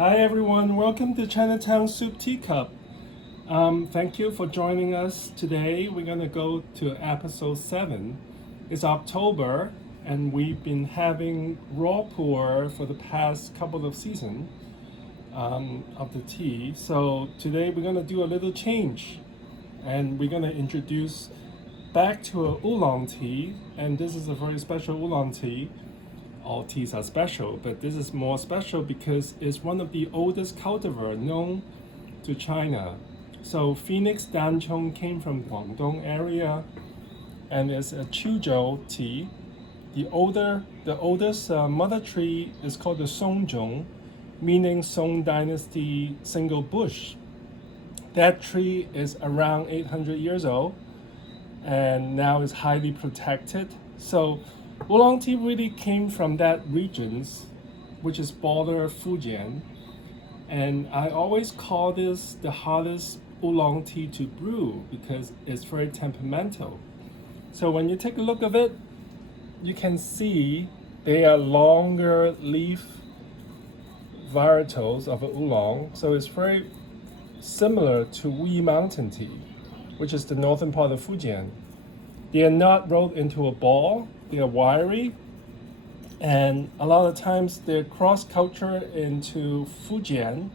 Hi everyone, welcome to Chinatown Soup Tea Club. Thank you for joining us today. We're gonna go to episode 7. It's October and we've been having raw pour for the past couple of seasons of the tea. So today we're gonna do a little change and we're gonna introduce back to a oolong tea, and this is a very special oolong tea. All teas are special, but this is more special because it's one of the oldest cultivar known to China. So Phoenix Dancong came from Guangdong area, and it's a Chuzhou tea. The oldest mother tree is called the Songzhong, meaning Song Dynasty single bush. That tree is around 800 years old, and now is highly protected. So oolong tea really came from that regions, which is border Fujian, and I always call this the hardest oolong tea to brew because it's very temperamental. So when you take a look of it, you can see they are longer leaf varietals of a oolong, so it's very similar to Wee Mountain tea, which is the northern part of Fujian. They are not rolled into a ball, they are wiry, and a lot of times they're cross-cultured into Fujian.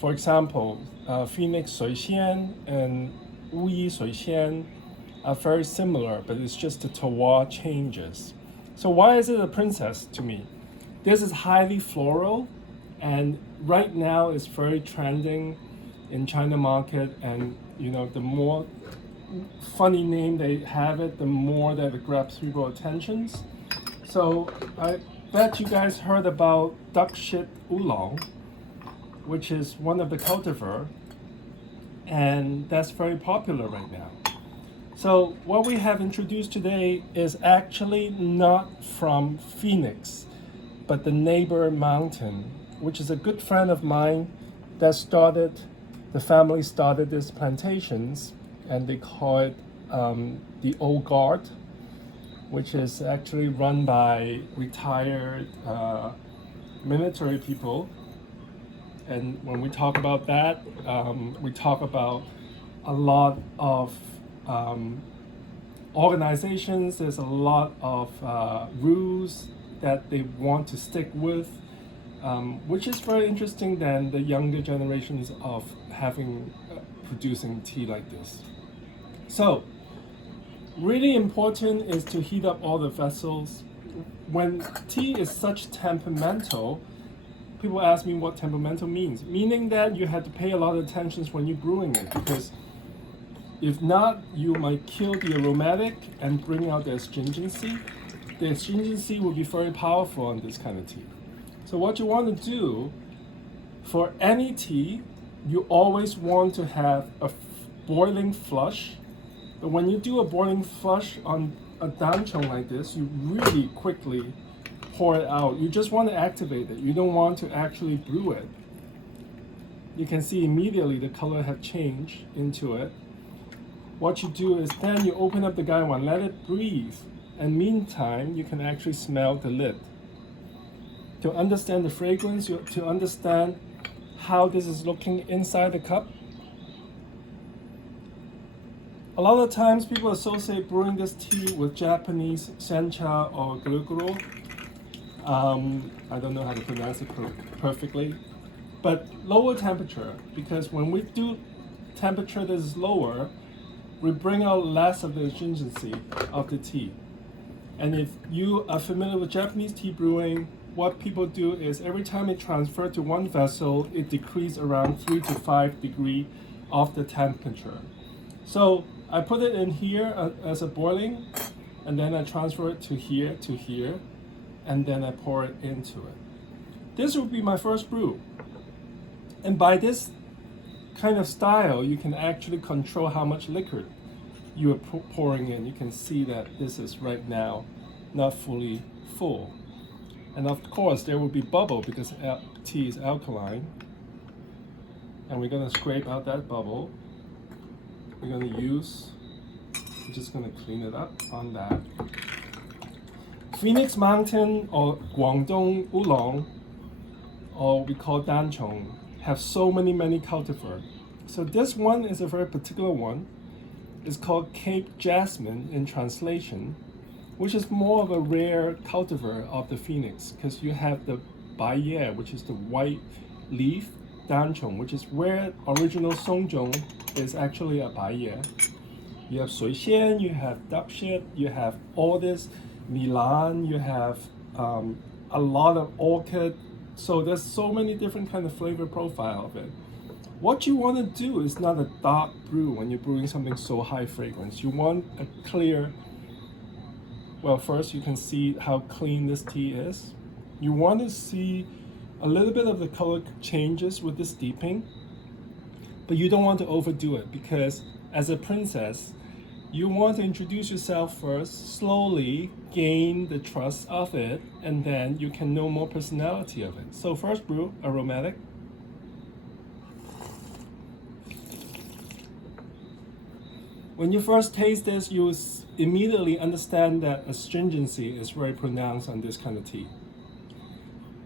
For example, Phoenix Suixian and Wuyi Suixian are very similar, but it's just the terroir changes. So why is it a princess to me? This is highly floral, and right now it's very trending in China market, and the more funny name they have it, the more that it grabs people's attentions. So I bet you guys heard about duck shit oolong, which is one of the cultivar, and that's very popular right now. So what we have introduced today is actually not from Phoenix, but the neighbor mountain, which is a good friend of mine that the family started these plantations, and they call it the Old Guard, which is actually run by retired military people. And when we talk about that, we talk about a lot of organizations. There's a lot of rules that they want to stick with, which is very interesting than the younger generations of producing tea like this. So really important is to heat up all the vessels. When tea is such temperamental, people ask me what temperamental means, meaning that you have to pay a lot of attention when you're brewing it, because if not, you might kill the aromatic and bring out the astringency. The astringency will be very powerful on this kind of tea. So what you want to do for any tea, you always want to have a boiling flush. But when you do a boiling flush on a dancong like this, you really quickly pour it out. You just want to activate it. You don't want to actually brew it. You can see immediately the color have changed into it. What you do is then you open up the gaiwan, let it breathe, and meantime you can actually smell the lid. To understand the fragrance, to understand how this is looking inside the cup. A lot of times people associate brewing this tea with Japanese sencha or guruguru. I don't know how to pronounce it perfectly, but lower temperature, because when we do temperature that is lower, we bring out less of the astringency of the tea. And if you are familiar with Japanese tea brewing, what people do is every time it transfers to one vessel, it decreases around 3 to 5 degrees of the temperature. So I put it in here as a boiling, and then I transfer it to here, and then I pour it into it. This will be my first brew. And by this kind of style, you can actually control how much liquor you are pouring in. You can see that this is right now not fully full. And of course, there will be bubble because tea is alkaline. And we're gonna scrape out that bubble. We're just gonna clean it up on that. Phoenix Mountain or Guangdong Oolong or we call Dancong, have so many cultivars. So this one is a very particular one. It's called Cape Jasmine in translation, which is more of a rare cultivar of the Phoenix, because you have the puerh, which is the white leaf, Dancong, which is where original Songjong is actually a puerh. You have suixian, you have duck shit, you have all this Milan, you have a lot of orchid. So there's so many different kind of flavor profile of it. What you want to do is not a dark brew when you're brewing something so high fragrance. You want a clear, well, first you can see how clean this tea is. You want to see a little bit of the color changes with the steeping, but you don't want to overdo it, because as a princess, you want to introduce yourself first, slowly gain the trust of it, and then you can know more personality of it. So first brew, aromatic. When you first taste this, you immediately understand that astringency is very pronounced on this kind of tea.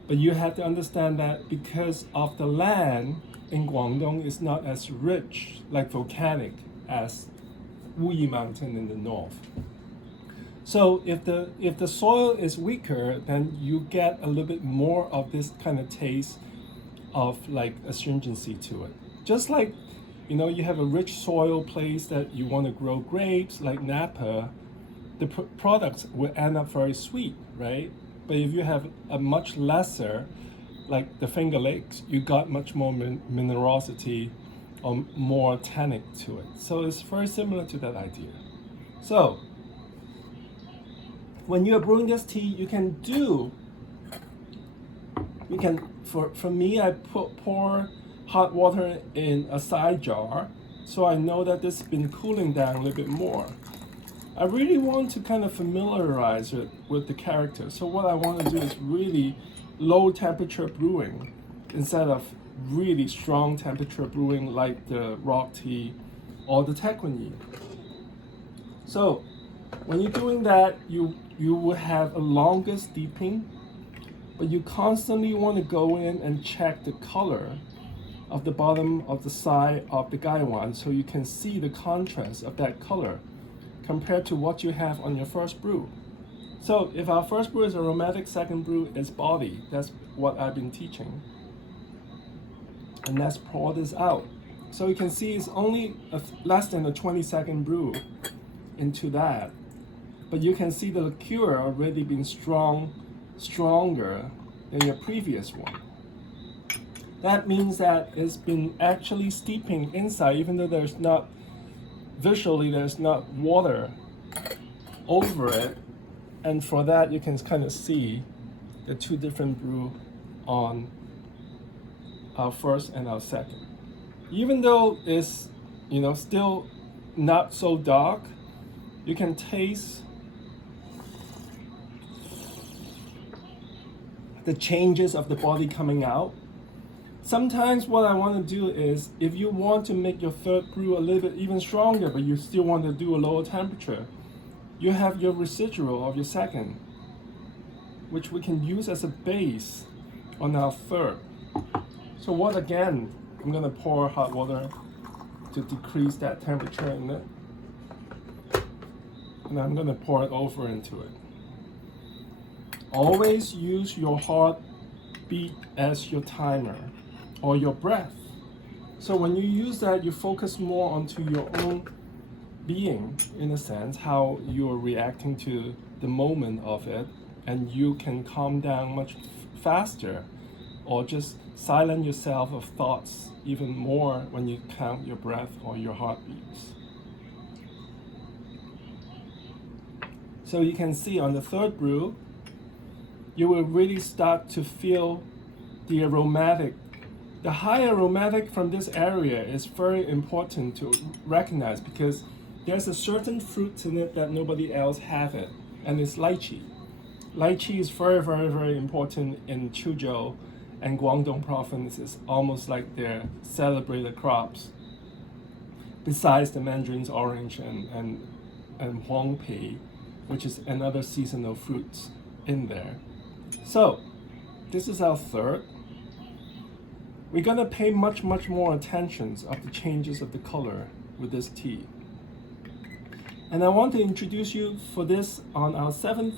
But you have to understand that because of the land in Guangdong is not as rich, like volcanic, as Wuyi Mountain in the north. So if the soil is weaker, then you get a little bit more of this kind of taste of like astringency to it. Just like, you know, you have a rich soil place that you want to grow grapes, like Napa, the products will end up very sweet, right? But if you have a much lesser, like the Finger Lakes, you got much more minerosity or more tannic to it. So it's very similar to that idea. So when you're brewing this tea, you can, for me, I pour hot water in a side jar, so I know that this has been cooling down a little bit more. I really want to kind of familiarize it with the character. So what I want to do is really low temperature brewing instead of really strong temperature brewing like the rock tea or the Taekwonyi. So when you're doing that, you will have a longer steeping, but you constantly want to go in and check the color of the bottom of the side of the gaiwan, so you can see the contrast of that color compared to what you have on your first brew. So if our first brew is aromatic, second brew is body. That's what I've been teaching. And let's pour this out. So you can see it's only less than a 20-second brew into that. But you can see the liqueur already been stronger than your previous one. That means that it's been actually steeping inside, even though there's not water over it. And for that, you can kind of see the two different brew on our first and our second. Even though it's, still not so dark, you can taste the changes of the body coming out. Sometimes what I want to do is, if you want to make your third brew a little bit even stronger, but you still want to do a lower temperature, you have your residual of your second, which we can use as a base on our third. So I'm going to pour hot water to decrease that temperature in it. And I'm going to pour it over into it. Always use your heartbeat as your timer, or your breath. So when you use that, you focus more onto your own being, in a sense, how you're reacting to the moment of it, and you can calm down much faster, or just silence yourself of thoughts even more when you count your breath or your heartbeats. So you can see on the third brew, you will really start to feel the aromatic. The high aromatic from this area is very important to recognize, because there's a certain fruit in it that nobody else have it, and it's lychee. Lychee is very important in Chuzhou and Guangdong provinces, almost like their celebrated crops, besides the mandarins, orange, and huangpei, which is another seasonal fruit in there. So this is our third. we're gonna pay much more attention of the changes of the color with this tea. And I want to introduce you for this on our 7th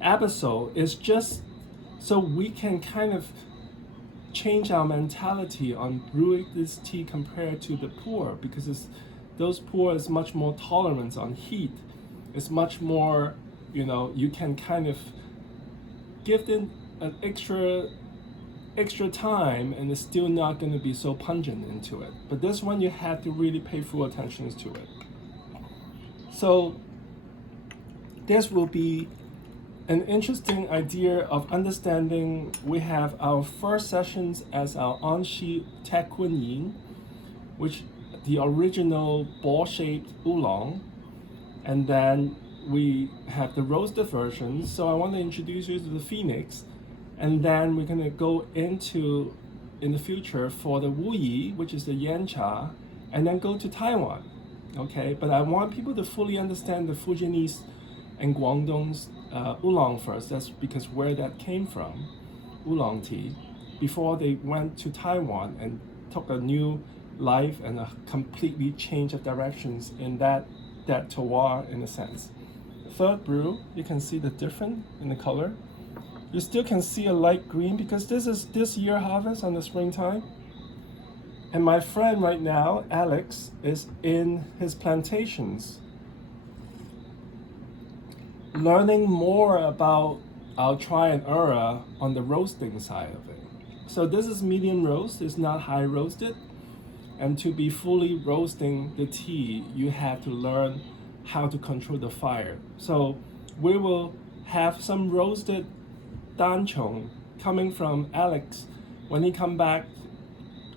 episode, is just so we can kind of change our mentality on brewing this tea compared to the puerh, because those puerh is much more tolerant on heat. It's much more, you can kind of give it an extra time and it's still not going to be so pungent into it. But this one you have to really pay full attention to it. So this will be an interesting idea of understanding. We have our first sessions as our on-sheet Tek Kun Yin, which the original ball-shaped oolong, and then we have the roasted version. So I want to introduce you to the Phoenix, and then we're going to go into, in the future, for the Wu Yi, which is the Yan Cha, and then go to Taiwan. Okay, but I want people to fully understand the Fujianese and Guangdong's oolong first. That's because where that came from, oolong tea, before they went to Taiwan and took a new life and a completely change of directions in that terroir, in a sense. Third brew, you can see the difference in the color. You still can see a light green because this is this year harvest on the springtime. And my friend right now, Alex, is in his plantations learning more about our try and error on the roasting side of it. So this is medium roast, it's not high roasted. And to be fully roasting the tea, you have to learn how to control the fire. So we will have some roasted Dancong coming from Alex when he come back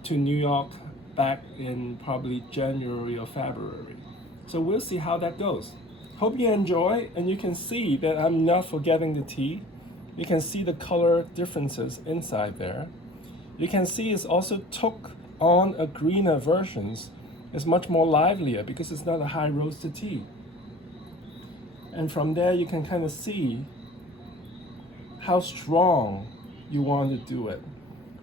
to New York back in probably January or February. So we'll see how that goes. Hope you enjoy, and you can see that I'm not forgetting the tea. You can see the color differences inside there. You can see it's also took on a greener versions. It's much more livelier because it's not a high roasted tea. And from there you can kind of see how strong you want to do it.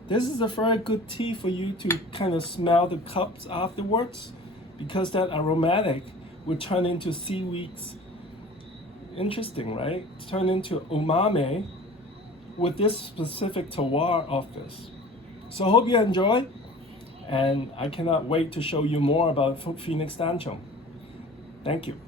This is a very good tea for you to kind of smell the cups afterwards, because that aromatic will turn into seaweeds. Interesting, right? Turn into umami with this specific terroir of this. So I hope you enjoy, and I cannot wait to show you more about Phoenix Dancong. Thank you.